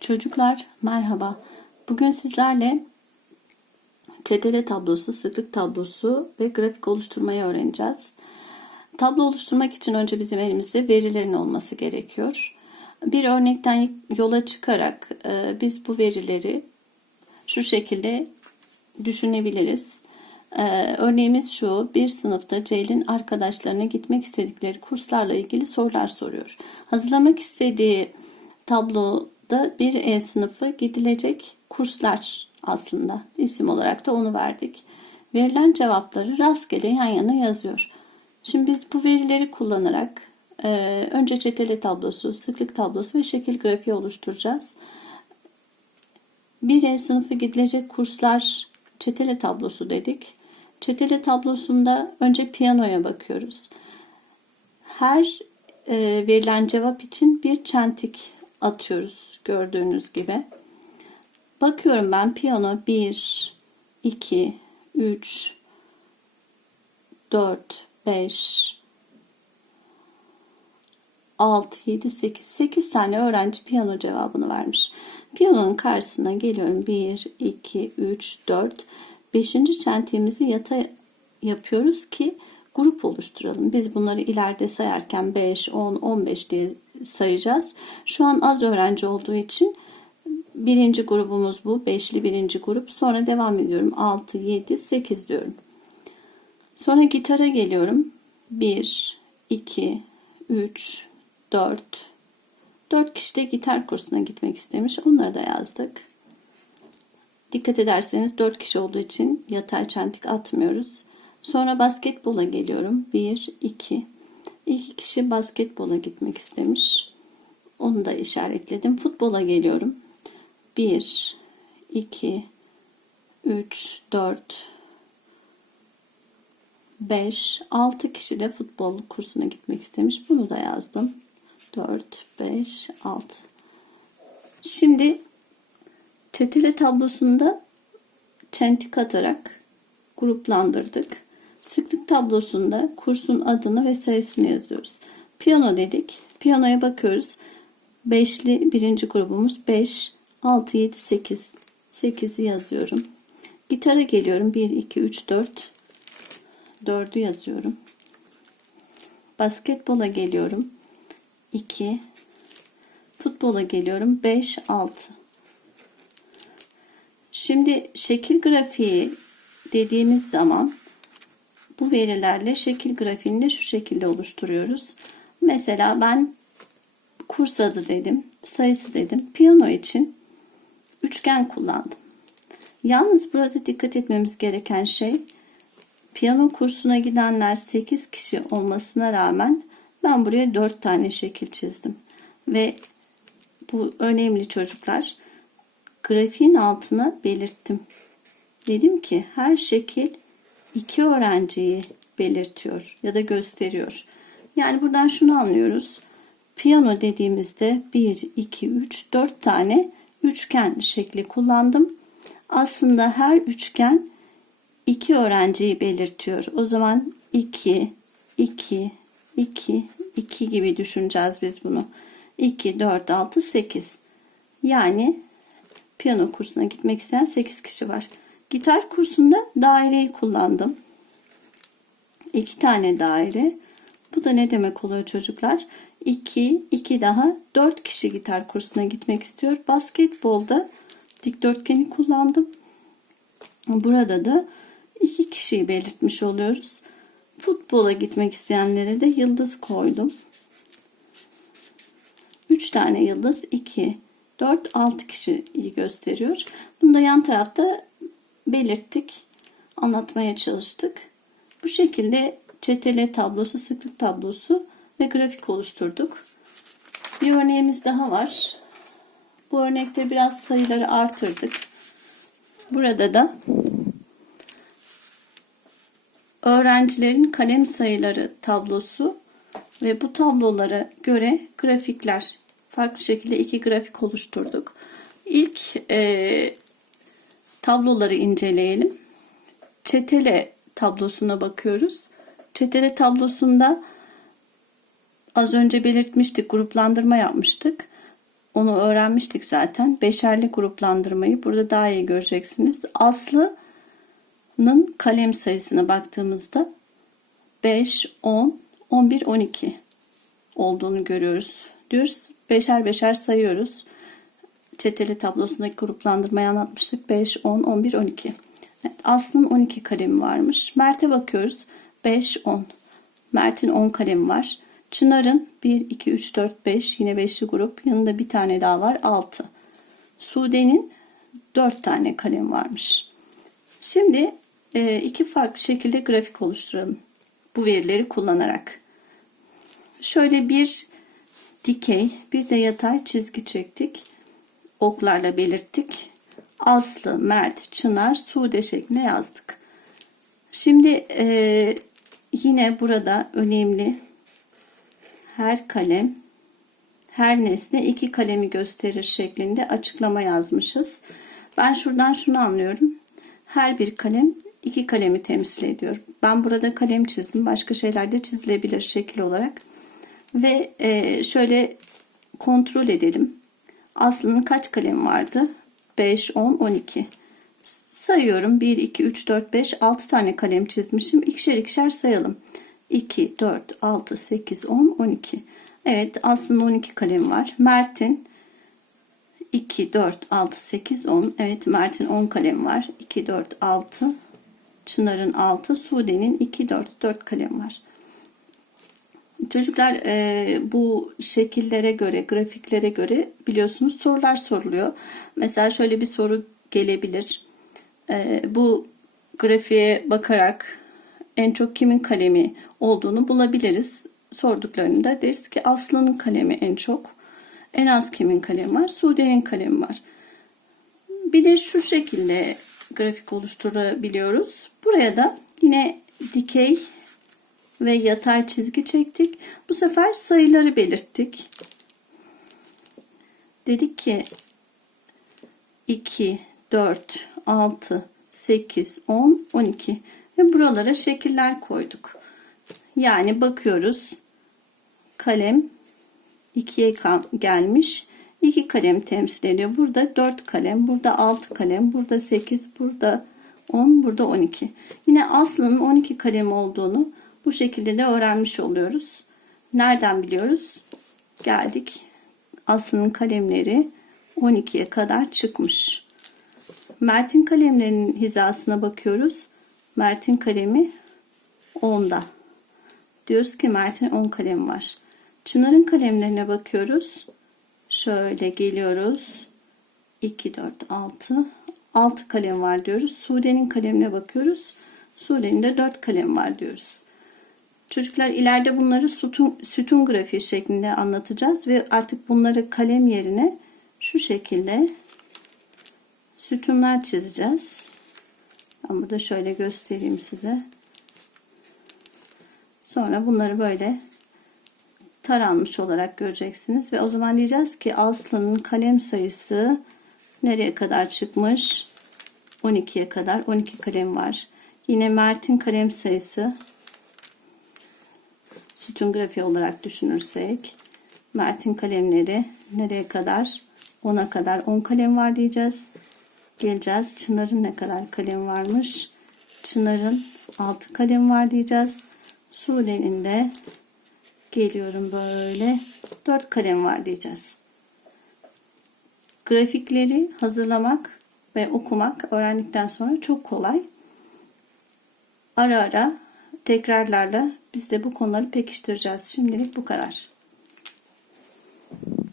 Çocuklar merhaba. Bugün sizlerle çetele tablosu, sıklık tablosu ve grafik oluşturmayı öğreneceğiz. Tablo oluşturmak için önce bizim elimizde verilerin olması gerekiyor. Bir örnekten yola çıkarak e, biz bu verileri şu şekilde düşünebiliriz. E, örneğimiz şu, bir sınıfta Ceylin arkadaşlarına gitmek istedikleri kurslarla ilgili sorular soruyor. Hazırlamak istediği tabloda bir E sınıfı gidilecek kurslar aslında. isim olarak da onu verdik. Verilen cevapları rastgele yan yana yazıyor. Şimdi biz bu verileri kullanarak e, önce çetele tablosu, sıklık tablosu ve şekil grafiği oluşturacağız. Bir E sınıfı gidilecek kurslar çetele tablosu dedik. Çetele tablosunda önce piyanoya bakıyoruz. Her e, verilen cevap için bir çentik atıyoruz gördüğünüz gibi. Bakıyorum ben piyano 1, 2, 3, 4, 5, 6, 7, 8, 8 tane öğrenci piyano cevabını vermiş. Piyanonun karşısına geliyorum. 1, 2, 3, 4. 5. çentiğimizi yata yapıyoruz ki grup oluşturalım. Biz bunları ileride sayarken 5, 10, 15 diye sayacağız. Şu an az öğrenci olduğu için birinci grubumuz bu. Beşli birinci grup. Sonra devam ediyorum. 6, 7, 8 diyorum. Sonra gitara geliyorum. 1, 2, 3, 4. 4 kişi de gitar kursuna gitmek istemiş. Onları da yazdık. Dikkat ederseniz 4 kişi olduğu için yatay çentik atmıyoruz. Sonra basketbola geliyorum. 1, 2. 2 kişi basketbola gitmek istemiş. Onu da işaretledim. Futbola geliyorum. 1, 2, 3, 4, 5, 6 kişi de futbol kursuna gitmek istemiş. Bunu da yazdım. 4, 5, 6. Şimdi çetele tablosunda çentik atarak gruplandırdık. Sıklık tablosunda kursun adını ve sayısını yazıyoruz. Piyano dedik. Piyanoya bakıyoruz. Beşli birinci grubumuz 5, 6, 7, 8. 8'i yazıyorum. Gitara geliyorum. 1, 2, 3, 4. 4'ü yazıyorum. Basketbola geliyorum. 2. Futbola geliyorum. 5, 6. Şimdi şekil grafiği dediğimiz zaman bu verilerle şekil grafiğini de şu şekilde oluşturuyoruz. Mesela ben kurs adı dedim, sayısı dedim. Piyano için üçgen kullandım. Yalnız burada dikkat etmemiz gereken şey piyano kursuna gidenler 8 kişi olmasına rağmen ben buraya 4 tane şekil çizdim. Ve bu önemli çocuklar. Grafiğin altına belirttim. Dedim ki her şekil iki öğrenciyi belirtiyor ya da gösteriyor. Yani buradan şunu anlıyoruz. Piyano dediğimizde 1, 2, 3, 4 tane üçgen şekli kullandım. Aslında her üçgen iki öğrenciyi belirtiyor. O zaman 2, 2, 2, 2 gibi düşüneceğiz biz bunu. 2, 4, 6, 8. Yani piyano kursuna gitmek isteyen 8 kişi var. Gitar kursunda daireyi kullandım. İki tane daire. Bu da ne demek oluyor çocuklar? 2, 2 daha 4 kişi gitar kursuna gitmek istiyor. Basketbolda dikdörtgeni kullandım. Burada da 2 kişiyi belirtmiş oluyoruz. Futbola gitmek isteyenlere de yıldız koydum. 3 tane yıldız 2, 4, 6 kişiyi gösteriyor. Bunu da yan tarafta belirttik. Anlatmaya çalıştık. Bu şekilde çetele tablosu, sıklık tablosu ve grafik oluşturduk. Bir örneğimiz daha var. Bu örnekte biraz sayıları artırdık. Burada da öğrencilerin kalem sayıları tablosu ve bu tablolara göre grafikler farklı şekilde iki grafik oluşturduk. İlk e, tabloları inceleyelim. Çetele tablosuna bakıyoruz. Çetele tablosunda az önce belirtmiştik, gruplandırma yapmıştık. onu öğrenmiştik zaten. Beşerli gruplandırmayı burada daha iyi göreceksiniz. Aslı'nın kalem sayısına baktığımızda 5, 10, 11, 12 olduğunu görüyoruz. Diyoruz beşer beşer sayıyoruz. Çeteli tablosundaki gruplandırmayı anlatmıştık. 5, 10, 11, 12. Evet, Aslı'nın 12 kalemi varmış. Mert'e bakıyoruz. 5, 10. Mert'in 10 kalemi var. Çınar'ın 1, 2, 3, 4, 5 yine 5'li grup. Yanında bir tane daha var 6. Sude'nin 4 tane kalem varmış. Şimdi e, iki farklı şekilde grafik oluşturalım. Bu verileri kullanarak. Şöyle bir dikey bir de yatay çizgi çektik. Oklarla belirttik. Aslı, Mert, Çınar, Sude şeklinde yazdık. Şimdi e, yine burada önemli her kalem her nesne iki kalemi gösterir şeklinde açıklama yazmışız. Ben şuradan şunu anlıyorum. Her bir kalem iki kalemi temsil ediyor. Ben burada kalem çizdim. Başka şeyler de çizilebilir şekil olarak. Ve e, şöyle kontrol edelim. Aslı'nın kaç kalemi vardı? 5, 10, 12. Sayıyorum. 1, 2, 3, 4, 5, 6 tane kalem çizmişim. İkişer ikişer sayalım. 2, 4, 6, 8, 10, 12. Evet Aslı'nın 12 kalemi var. Mert'in 2, 4, 6, 8, 10. Evet Mert'in 10 kalemi var. 2, 4, 6. Çınar'ın 6. Sude'nin 2, 4, 4 kalem var. Çocuklar e, bu şekillere göre, grafiklere göre biliyorsunuz sorular soruluyor. Mesela şöyle bir soru gelebilir. E, bu grafiğe bakarak en çok kimin kalemi olduğunu bulabiliriz. Sorduklarında deriz ki Aslı'nın kalemi en çok. En az kimin kalemi var? Sude'nin kalemi var. Bir de şu şekilde grafik oluşturabiliyoruz. Buraya da yine dikey ve yatay çizgi çektik. Bu sefer sayıları belirttik. Dedik ki 2, 4, 6, 8, 10, 12 ve buralara şekiller koyduk. Yani bakıyoruz kalem 2'ye gelmiş. 2 kalem temsil ediyor. Burada 4 kalem, burada 6 kalem, burada 8, burada 10, burada 12. Yine Aslı'nın 12 kalem olduğunu bu şekilde de öğrenmiş oluyoruz. Nereden biliyoruz? Geldik. Aslı'nın kalemleri 12'ye kadar çıkmış. Mert'in kalemlerinin hizasına bakıyoruz. Mert'in kalemi 10'da. Diyoruz ki Mert'in 10 kalemi var. Çınar'ın kalemlerine bakıyoruz. Şöyle geliyoruz. 2, 4, 6. 6 kalem var diyoruz. Sude'nin kalemine bakıyoruz. Sude'nin de 4 kalem var diyoruz. Çocuklar ileride bunları sütun, sütun grafiği şeklinde anlatacağız ve artık bunları kalem yerine şu şekilde sütunlar çizeceğiz. Ben burada şöyle göstereyim size. Sonra bunları böyle taranmış olarak göreceksiniz. Ve o zaman diyeceğiz ki Aslı'nın kalem sayısı nereye kadar çıkmış? 12'ye kadar. 12 kalem var. Yine Mert'in kalem sayısı sütun grafiği olarak düşünürsek Mert'in kalemleri nereye kadar? 10'a kadar 10 kalem var diyeceğiz. Geleceğiz. Çınar'ın ne kadar kalem varmış? Çınar'ın 6 kalem var diyeceğiz. Sude'nin de geliyorum böyle 4 kalem var diyeceğiz. Grafikleri hazırlamak ve okumak öğrendikten sonra çok kolay. Ara ara tekrarlarla biz de bu konuları pekiştireceğiz. Şimdilik bu kadar.